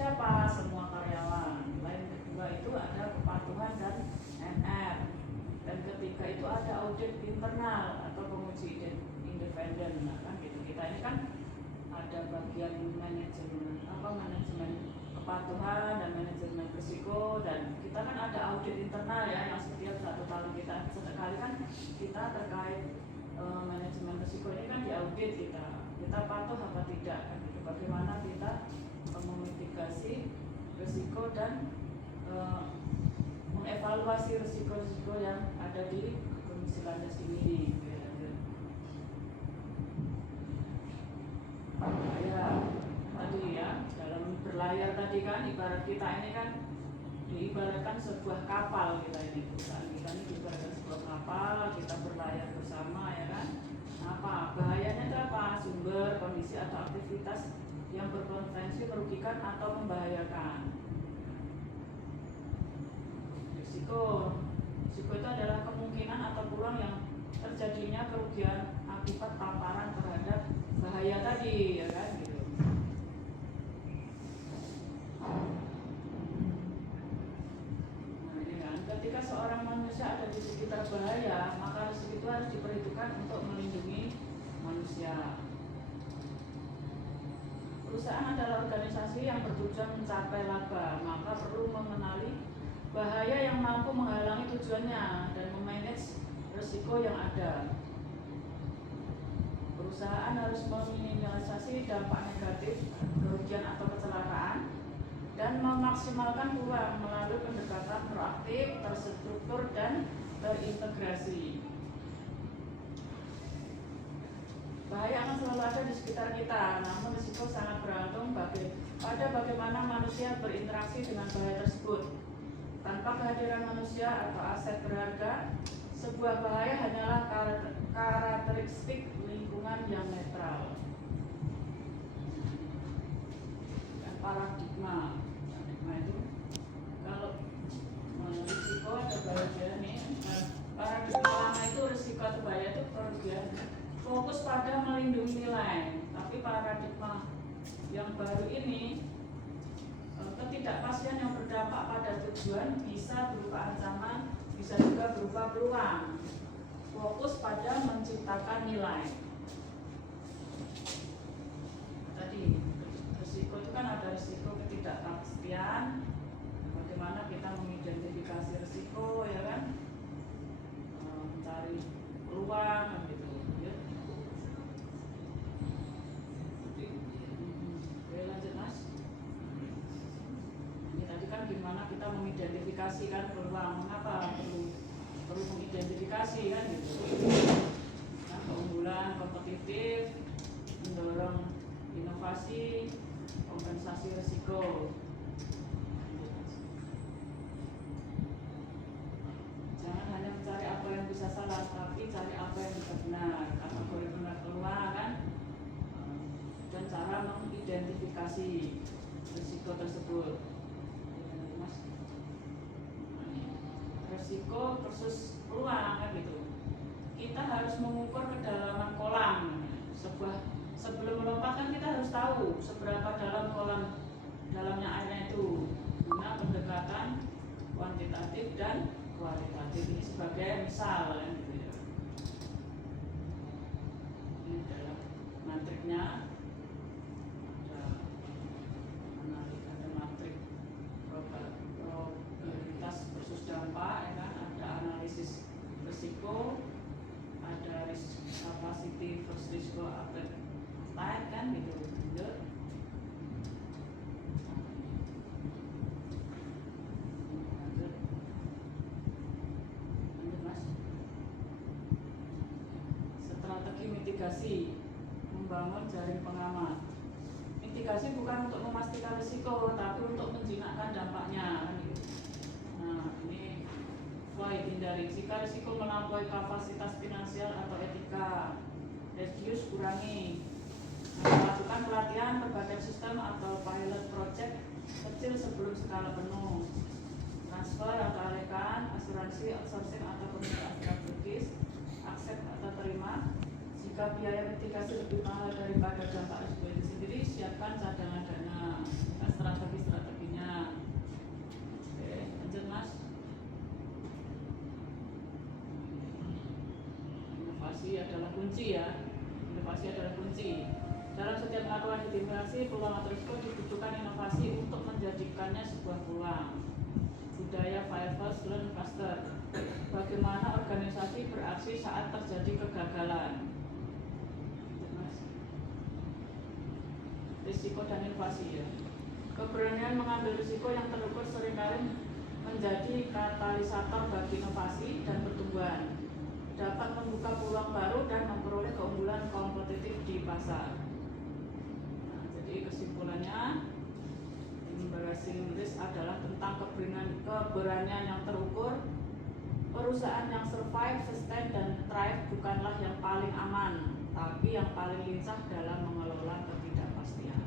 siapa? Semua karyawan. Nilai yang kedua itu ada kepatuhan dan NR. Dan ketiga itu ada audit internal atau penguji independen. Nah, kan gitu. Kita ini kan ada bagian manajemen kepatuhan dan manajemen risiko, dan kita kan ada audit internal ya, yang setiap 1 tahun kita sekali kan kita terkait manajemen risiko ini kan diaudit, kita patuh apa tidak kan gitu. Bagaimana kita memitigasi risiko dan mengevaluasi risiko-risiko yang ada di Komisi Landas ini. Ya, tadi ya, dalam berlayar tadi kan, ibarat kita ini kan diibaratkan sebuah kapal. Kita ini perusahaan kita ini diibaratkan sebuah kapal, kita berlayar bersama ya kan. Apa bahayanya itu apa? Sumber, kondisi atau aktivitas yang berpotensi merugikan atau membahayakan. Risiko itu adalah kemungkinan atau peluang yang terjadinya kerugian akibat paparan terhadap bahaya tadi ya kan gitu. Nah ini kan, ketika seorang manusia ada di sekitar bahaya, maka risiko itu harus diperhitungkan untuk melindungi manusia. Perusahaan adalah organisasi yang bertujuan mencapai laba, maka perlu mengenali bahaya yang mampu menghalangi tujuannya dan memanage risiko yang ada. Perusahaan harus meminimalisasi dampak negatif, kerugian atau kecelakaan, dan memaksimalkan peluang melalui pendekatan proaktif, terstruktur, dan terintegrasi. Bahaya akan selalu ada di sekitar kita, namun risiko sangat bergantung pada bagaimana manusia berinteraksi dengan bahaya tersebut. Tanpa kehadiran manusia atau aset berharga, sebuah bahaya hanyalah karakteristik lingkungan yang netral. Dan paradigma itu kalau risiko atau bahaya nih, paradigma lama itu risiko atau bahaya itu kerugian fokus pada melindungi nilai, tapi paradigma yang baru ini ketidakpastian yang berdampak pada tujuan bisa berupa ancaman, bisa juga berupa peluang. Fokus pada menciptakan nilai. Tadi risiko itu kan ada risiko ketidakpastian, bagaimana kita mengidentifikasi risiko ya kan, mencari peluang gitu ya. Oke, lanjut Mas. Ini tadi kan gimana kita mengidentifikasi kan peluang, mengapa perlu mengidentifikasi kan gitu. Nah, keunggulan kompetitif, mendorong inovasi, kompensasi risiko. Jangan hanya mencari apa yang bisa salah, tapi cari apa yang bisa benar. Kategori benar peluang kan, dan cara mengidentifikasi risiko tersebut. Mas, risiko versus peluang kan gitu. Kita harus mengukur kedalaman kolam. Sebelum melompat kan kita harus tahu seberapa dalam dalamnya airnya itu. Guna pendekatan kuantitatif dan kualitatif, ini sebagai misal kan gitu ya. Ini adalah matriknya. Ada matrik probabilitas versus dampak ya kan, ada analisis risiko, ada risk capacity versus risiko appetite kan gitu. Strategi mitigasi, membangun jaring pengamat. Mitigasi bukan untuk memastikan risiko, tapi untuk menjinakkan dampaknya. Nah, ini hindari jika risiko melampaui kapasitas finansial atau etika. Reduce, kurangi. Melakukan pelatihan berbagai sistem atau pilot project kecil sebelum skala penuh. Transfer atau alihkan, asuransi, outsourcing atau pemilihan strategis, akses atau terima. Jika biaya mitigasi lebih mahal daripada dampak risiko itu sendiri, siapkan cadangan dana. Strategi kunci ya. Inovasi adalah kunci. Dalam setiap melakukan inovasi, peluang atau risiko dibutuhkan inovasi untuk menjadikannya sebuah peluang. Budaya file first, learn faster. Bagaimana organisasi beraksi saat terjadi kegagalan. Risiko dan inovasi ya. Keberanian mengambil risiko yang terukur seringkali menjadi katalisator bagi inovasi dan pertumbuhan. Dapat membuka peluang baru dan memperoleh keunggulan kompetitif di pasar. Nah, jadi kesimpulannya, embracing risk adalah tentang keberanian yang terukur. Perusahaan yang survive, sustain, dan thrive bukanlah yang paling aman, tapi yang paling lincah dalam mengelola ketidakpastian.